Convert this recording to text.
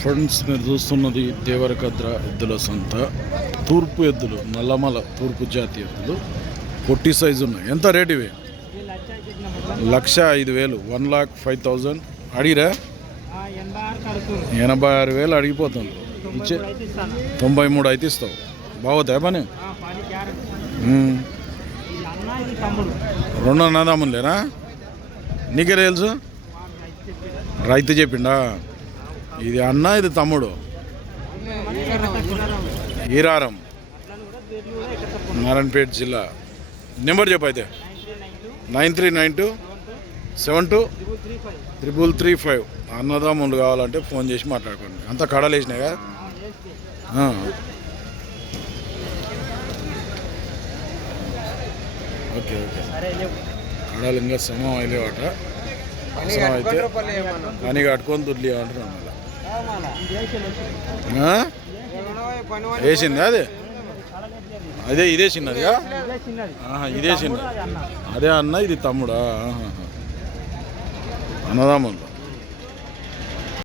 Friends, మీరు చూస్తున్నది దేవరకద్ర ఎద్దుల సంత. తూర్పు ఎద్దులు, నల్లమల తూర్పు జాతి ఎద్దులు, పొట్టి సైజు ఉన్నాయి. ఎంత రేట్ ఇవి? 1,05,000, 1,05,000 అడిగిరా? 86,000 అడిగిపోతుంది. ఇచ్చే 93 అయితే ఇస్తావు. బాగుతాయి పని. రెండు అన్నదమ్ములేనా? నీకే తెలుసు? రైతు చెప్పిండా? ఇది అన్న, ఇది తమ్ముడు. ఈరారం, నారాయణపేట జిల్లా. నెంబర్ చెప్పు అయితే. 9392723335. అన్నదమ్ములు కావాలంటే ఫోన్ చేసి మాట్లాడుకోండి. అంతా కడలు వేసినాయిగా. Okay okay. కడాలు ఇంకా సమం అయ్యేవాట. అవసరం అయితే కానీ కట్టుకొని దుడ్లు అంటున్నాను. వేసింది అది. అదే ఇదే చిన్నదిగా. ఇదే చిన్నది. అదే అన్న, ఇది తమ్ముడా? అన్నదమ్ములు.